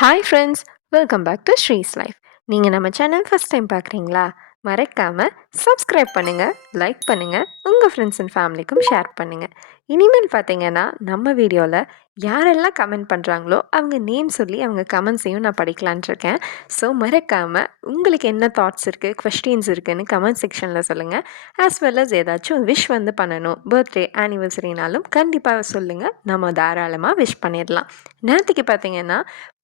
Hi friends, welcome back to Sri's life. நீங்கள் நம்ம channel first time பார்க்குறீங்களா? மறக்காமல் சப்ஸ்கிரைப் பண்ணுங்கள், லைக் பண்ணுங்கள், உங்கள் ஃப்ரெண்ட்ஸ் அண்ட் ஃபேமிலிக்கும் ஷேர் பண்ணுங்கள். இனிமேல் பார்த்தீங்கன்னா நம்ம வீடியோவில் யாரெல்லாம் கமெண்ட் பண்ணுறாங்களோ அவங்க நேம் சொல்லி அவங்க கமெண்ட்ஸையும் நான் படிக்கலான் இருக்கேன். ஸோ மறக்காமல் உங்களுக்கு என்ன தாட்ஸ் இருக்குது, கொஸ்டின்ஸ் இருக்குதுன்னு கமெண்ட் செக்ஷனில் சொல்லுங்கள். ஆஸ் வெல் அஸ் ஏதாச்சும் விஷ் வந்து பண்ணணும், பர்த்டே ஆனிவர்சரினாலும் கண்டிப்பாக சொல்லுங்கள், நம்ம தாராளமாக விஷ் பண்ணிடலாம். நேற்றுக்கு பார்த்தீங்கன்னா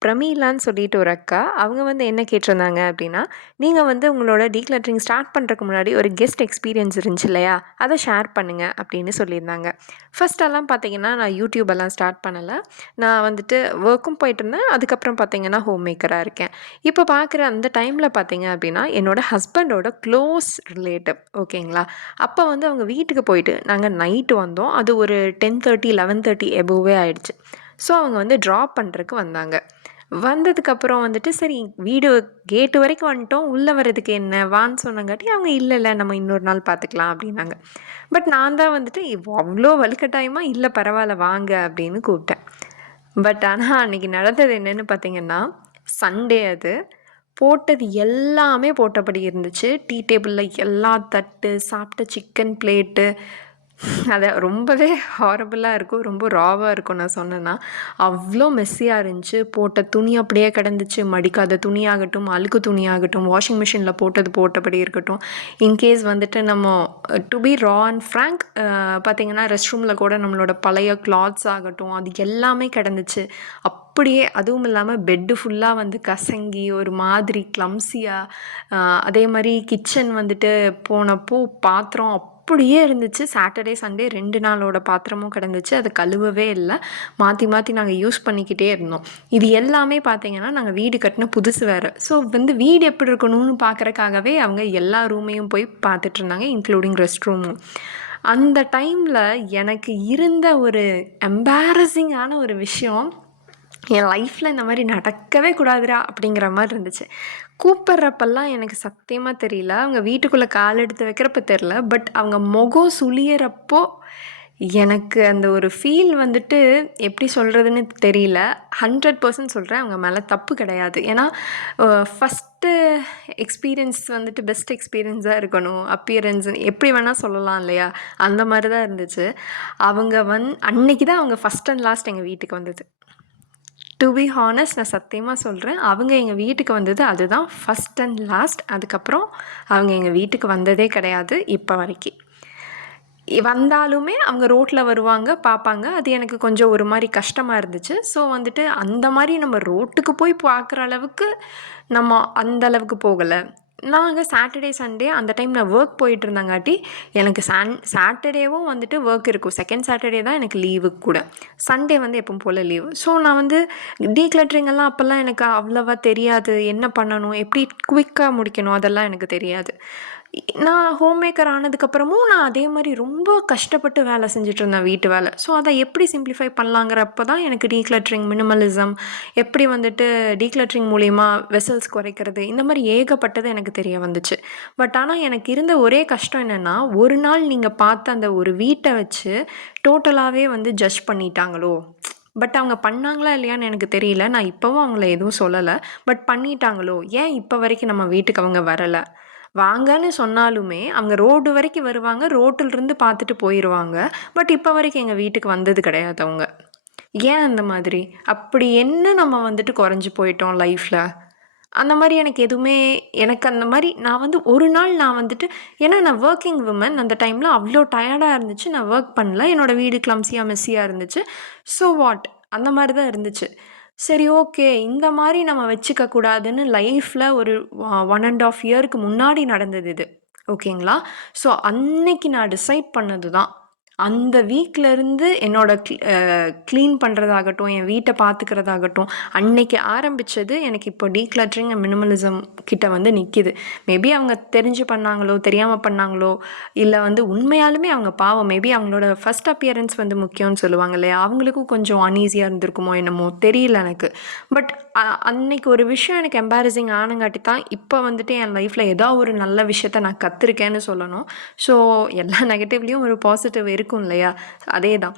பிரமீலான்னு சொல்லிட்டு ஒரு அக்கா, அவங்க வந்து என்ன கேட்டிருந்தாங்க அப்படின்னா, நீங்கள் வந்து உங்களோட டீக்ளட்டரிங் ஸ்டார்ட் பண்ணுறதுக்கு முன்னாடி ஒரு கெஸ்ட் எக்ஸ்பீரியன்ஸ் இருந்துச்சு இல்லையா, அதை ஷேர் பண்ணுங்கள் அப்படின்னு சொல்லியிருந்தாங்க. ஃபஸ்ட்டெல்லாம் பார்த்தீங்கன்னா நான் யூடியூபெல்லாம் ஸ்டார்ட் பண்ணலை. நான் வந்துட்டு ஒர்க்கும் போயிட்டுருந்தேன். அதுக்கப்புறம் பார்த்தீங்கன்னா ஹோம் மேக்கராக இருக்கேன். இப்போ பார்க்குற அந்த டைமில் பார்த்தீங்க அப்படின்னா என்னோடய ஹஸ்பண்டோட க்ளோஸ் ரிலேட்டிவ், ஓகேங்களா. அப்போ வந்து அவங்க வீட்டுக்கு போயிட்டு நாங்கள் நைட்டு வந்தோம். அது ஒரு 10:30 11:30 எபோவே ஆயிடுச்சு. ஸோ அவங்க வந்து ட்ராப் பண்ணுறதுக்கு வந்தாங்க. வந்ததுக்கப்புறம் வந்துட்டு சரி வீடு கேட்டு வரைக்கும் வந்துட்டோம், உள்ளே வர்றதுக்கு என்ன வான்னு சொன்னங்காட்டி அவங்க இல்லை நம்ம இன்னொரு நாள் பார்த்துக்கலாம் அப்படின்னாங்க. பட் நான் தான் வந்துட்டு அவ்வளோ வலுக்கட்டாயமாக இல்லை பரவாயில்ல வாங்க அப்படின்னு கூப்பிட்டேன். பட் ஆனால் அன்றைக்கி நடந்தது என்னென்னு பார்த்தீங்கன்னா, சண்டே அது. போட்டது எல்லாமே போட்டபடி இருந்துச்சு. டீ டேபிளில் எல்லா தட்டு, சாப்பிட்ட சிக்கன் பிளேட்டு, அது ரொம்பவே ஹாரபிளாக இருக்கும், ரொம்ப ராவாக இருக்கும். நான் சொன்னேன்னா அவ்வளோ மெஸ்ஸியாக இருந்துச்சு. போட்ட துணி அப்படியே கிடந்துச்சு. மடிக்காத துணியாகட்டும், அழுக்கு துணியாகட்டும், வாஷிங் மிஷினில் போட்டது போட்டபடி இருக்கட்டும். இன்கேஸ் வந்துட்டு நம்ம to be raw and frank பார்த்திங்கன்னா ரெஸ்ட் ரூமில் கூட நம்மளோட பழைய கிளாத்ஸ் ஆகட்டும் அது எல்லாமே கிடந்துச்சு. அப்படியே அதுவும் இல்லாமல் பெட்டு ஃபுல்லாக வந்து கசங்கி ஒரு மாதிரி க்ளம்ஸியாக, அதே மாதிரி கிச்சன் வந்துட்டு போனப்போ பாத்திரம் அப்படியே இருந்துச்சு. சாட்டர்டே சண்டே 2 நாளோட பாத்திரமும் கிடந்துச்சு. அதை கழுவவே இல்லை. மாற்றி மாற்றி நாங்கள் யூஸ் பண்ணிக்கிட்டே இருந்தோம். இது எல்லாமே பார்த்திங்கன்னா நாங்கள் வீடு கட்டின புதுசு வேறு. ஸோ வந்து வீடு எப்படி இருக்கணும்னு பார்க்குறக்காகவே அவங்க எல்லா ரூமையும் போய் பார்த்துட்டு இருந்தாங்க, இன்க்ளூடிங் ரெஸ்ட் ரூமும். அந்த டைமில் எனக்கு இருந்த ஒரு எம்பாரசிங்கான ஒரு விஷயம், என் லைஃப்பில் இந்த மாதிரி நடக்கவே கூடாதுடா அப்படிங்கிற மாதிரி இருந்துச்சு. கூப்பிட்றப்பெல்லாம் எனக்கு சத்தியமாக தெரியல, அவங்க வீட்டுக்குள்ளே கால் எடுத்து வைக்கிறப்ப தெரில. பட் அவங்க முகம் சுளியறப்போ எனக்கு அந்த ஒரு ஃபீல் வந்துட்டு எப்படி சொல்கிறதுன்னு தெரியல. 100% சொல்கிறேன், அவங்க மேலே தப்பு கிடையாது. ஏன்னா ஃபஸ்ட்டு எக்ஸ்பீரியன்ஸ் வந்துட்டு பெஸ்ட் எக்ஸ்பீரியன்ஸாக இருக்கணும், அப்பியரன்ஸ் எப்படி வேணால் சொல்லலாம் இல்லையா, அந்த மாதிரி தான் இருந்துச்சு. அவங்க அன்னைக்கு தான் அவங்க ஃபஸ்ட் அண்ட் லாஸ்ட் எங்கள் வீட்டுக்கு வந்தது. டு பி ஹானஸ்ட் நான் சத்தியமாக சொல்கிறேன், அவங்க எங்கள் வீட்டுக்கு வந்தது அதுதான் ஃபஸ்ட் அண்ட் லாஸ்ட். அதுக்கப்புறம் அவங்க எங்கள் வீட்டுக்கு வந்ததே கிடையாது இப்போ வரைக்கும். வந்தாலுமே அவங்க ரோட்டில் வருவாங்க, பார்ப்பாங்க. அது எனக்கு கொஞ்சம் ஒரு மாதிரி கஷ்டமாக இருந்துச்சு. ஸோ வந்துட்டு அந்த மாதிரி நம்ம ரோட்டுக்கு போய் பார்க்குற அளவுக்கு நம்ம அந்த அளவுக்கு போகலை. நாங்கள் சாட்டர்டே சண்டே அந்த டைம் நான் ஒர்க் போயிட்டு இருந்தங்காட்டி எனக்கு சாட்டர்டேவும் வந்துட்டு ஒர்க் இருக்கும். செகண்ட் சாட்டர்டே தான் எனக்கு லீவு கூட. சண்டே வந்து எப்பவும் போல் லீவு. ஸோ நான் வந்து டீக்ளட்டரிங் எல்லாம் அப்போல்லாம் எனக்கு அவ்வளோவா தெரியாது. என்ன பண்ணணும், எப்படி குயிக்காக முடிக்கணும் அதெல்லாம் எனக்கு தெரியாது. நான் ஹோம் மேக்கர் ஆனதுக்கப்புறமும் நான் அதே மாதிரி ரொம்ப கஷ்டப்பட்டு வேலை செஞ்சுட்ருந்தேன், வீட்டு வேலை. ஸோ அதை எப்படி சிம்ப்ளிஃபை பண்ணலாங்கிறப்ப தான் எனக்கு டீக்ளட்டரிங், மினிமலிசம், எப்படி வந்துட்டு டீக்ளட்டரிங் மூலிமா வெசல்ஸ் குறைக்கிறது, இந்த மாதிரி ஏகப்பட்டது எனக்கு தெரிய வந்துச்சு. பட் ஆனால் எனக்கு இருந்த ஒரே கஷ்டம் என்னென்னா, ஒரு நாள் நீங்கள் பார்த்த அந்த ஒரு வீட்டை வச்சு டோட்டலாகவே வந்து ஜட்ஜ் பண்ணிட்டாங்களோ. பட் அவங்க பண்ணாங்களா இல்லையான்னு எனக்கு தெரியல. நான் இப்போவும் அவங்கள எதுவும் சொல்லலை. பட் பண்ணிட்டாங்களோ, ஏன் இப்போ வரைக்கும் நம்ம வீட்டுக்கு அவங்க வரலை, வாங்கன்னு சொன்னாலுமே அவங்க ரோடு வரைக்கும் வருவாங்க, ரோட்டிலிருந்து பார்த்துட்டு போயிடுவாங்க. பட் இப்போ வரைக்கும் எங்கள் வீட்டுக்கு வந்தது கிடையாது அவங்க. ஏன் அந்த மாதிரி? அப்படி என்ன நம்ம வந்துட்டு குறைஞ்சி போயிட்டோம் லைஃப்பில்? அந்த மாதிரி எனக்கு எதுவுமே எனக்கு அந்த மாதிரி நான் வந்து ஒரு நாள் நான் வந்துட்டு, ஏன்னா நான் ஒர்க்கிங் விமன் அந்த டைமில் அவ்வளோ டயர்டாக இருந்துச்சு. நான் ஒர்க் பண்ணல. என்னோடய வீடு கிளம்ஸியாக மெஸ்ஸியாக இருந்துச்சு. ஸோ வாட், அந்த மாதிரி தான் இருந்துச்சு. சரி ஓகே, இந்த மாதிரி நம்ம வச்சுக்க கூடாதுன்னு லைஃப்பில் ஒரு 1.5 இயருக்கு முன்னாடி நடந்தது இது, ஓகேங்களா. ஸோ அன்னைக்கு நான் டிசைட் பண்ணது தான். அந்த வீக்லேருந்து என்னோட க்ளீன் பண்ணுறதாகட்டும், என் வீட்டை பார்த்துக்கிறதாகட்டும், அன்னைக்கு ஆரம்பித்தது எனக்கு இப்போ டீக்ளட்டரிங் அண்ட் மினிமலிசம் கிட்ட வந்து நிற்கிது. மேபி அவங்க தெரிஞ்சு பண்ணாங்களோ, தெரியாமல் பண்ணாங்களோ, இல்லை வந்து உண்மையாலுமே அவங்க பாவம், மேபி அவங்களோட ஃபஸ்ட் அப்பியரன்ஸ் வந்து முக்கியம்னு சொல்லுவாங்க இல்லையா, அவங்களுக்கும் கொஞ்சம் அன்ஈஸியாக இருந்திருக்குமோ என்னமோ தெரியல எனக்கு. பட் அன்னைக்கு ஒரு விஷயம் எனக்கு எம்பாரசிங் ஆனங்காட்டி தான் இப்போ வந்துட்டு என் லைஃப்பில் ஏதோ ஒரு நல்ல விஷயத்த நான் கற்றுருக்கேன்னு சொல்லணும். ஸோ எல்லா நெகட்டிவ்லேயும் ஒரு பாசிட்டிவ் இருக்கும் இல்லையா, அதே தான்.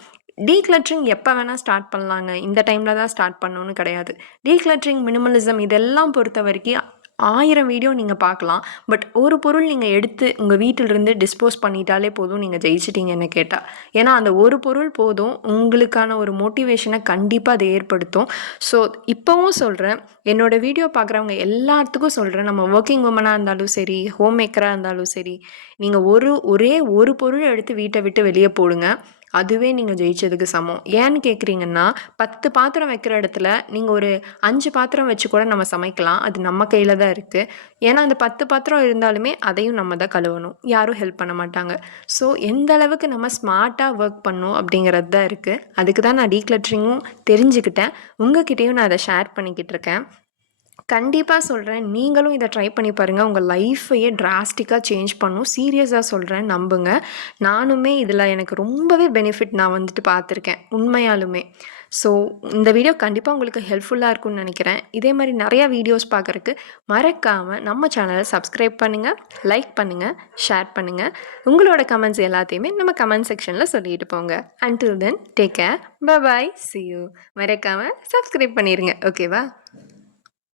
டீக்ளட்டரிங் எப்போ வேணால் ஸ்டார்ட் பண்ணலாங்க. இந்த டைமில் தான் ஸ்டார்ட் பண்ணணும்னு கிடையாது. டீக்ளட்டரிங், மினிமலிசம் இதெல்லாம் பொறுத்த வரைக்கும் 1000 வீடியோ நீங்கள் பார்க்கலாம். பட் ஒரு பொருள் நீங்கள் எடுத்து உங்கள் வீட்டிலிருந்து டிஸ்போஸ் பண்ணிட்டாலே போதும், நீங்கள் ஜெயிச்சிட்டீங்க என்ன கேட்டால். ஏன்னா அந்த ஒரு பொருள் போதும், உங்களுக்கான ஒரு மோட்டிவேஷனை கண்டிப்பாக அது ஏற்படுத்தும். ஸோ இப்போவும் சொல்கிறேன், என்னோடய வீடியோ பார்க்குறவங்க எல்லாத்துக்கும் சொல்கிறேன், நம்ம ஒர்க்கிங் உமனாக இருந்தாலும் சரி, ஹோம் மேக்கராக இருந்தாலும் சரி, நீங்கள் ஒரே ஒரு பொருள் எடுத்து வீட்டை விட்டு வெளியே போடுங்க. அதுவே நீங்கள் ஜெயிச்சதுக்கு சமம். ஏன்னு கேட்குறீங்கன்னா, 10 பாத்திரம் வைக்கிற இடத்துல நீங்கள் ஒரு 5 பாத்திரம் வச்சு கூட நம்ம சமைக்கலாம். அது நம்ம கையில் தான் இருக்குது. ஏன்னா அந்த 10 பாத்திரம் இருந்தாலுமே அதையும் நம்ம தான் கழுவணும். யாரும் ஹெல்ப் பண்ண மாட்டாங்க. ஸோ எந்த அளவுக்கு நம்ம ஸ்மார்ட்டாக ஒர்க் பண்ணணும் அப்படிங்கிறது தான் இருக்குது. அதுக்கு தான் நான் டீக்ளட்டரிங்கும் தெரிஞ்சுக்கிட்டேன். உங்ககிட்டேயும் நான் அதை ஷேர் பண்ணிக்கிட்டு இருக்கேன். கண்டிப்பாக சொல்கிறேன், நீங்களும் இதை ட்ரை பண்ணி பாருங்கள். உங்கள் லைஃப்பையே டிராஸ்டிக்காக சேஞ்ச் பண்ணும். சீரியஸாக சொல்கிறேன், நம்புங்க. நானுமே இதில் எனக்கு ரொம்பவே பெனிஃபிட் நான் வந்துட்டு பார்த்துருக்கேன், உண்மையாலுமே. ஸோ இந்த வீடியோ கண்டிப்பாக உங்களுக்கு ஹெல்ப்ஃபுல்லாக இருக்கும்னு நினைக்கிறேன். இதே மாதிரி நிறையா வீடியோஸ் பார்க்குறக்கு மறக்காமல் நம்ம சேனலை சப்ஸ்கிரைப் பண்ணுங்கள், லைக் பண்ணுங்கள், ஷேர் பண்ணுங்கள். உங்களோட கமெண்ட்ஸ் எல்லாத்தையுமே நம்ம கமெண்ட் செக்ஷனில் சொல்லிட்டு போங்க. Until then take care, bye, see you. மறக்காமல் சப்ஸ்கிரைப் பண்ணிடுங்க, ஓகேவா?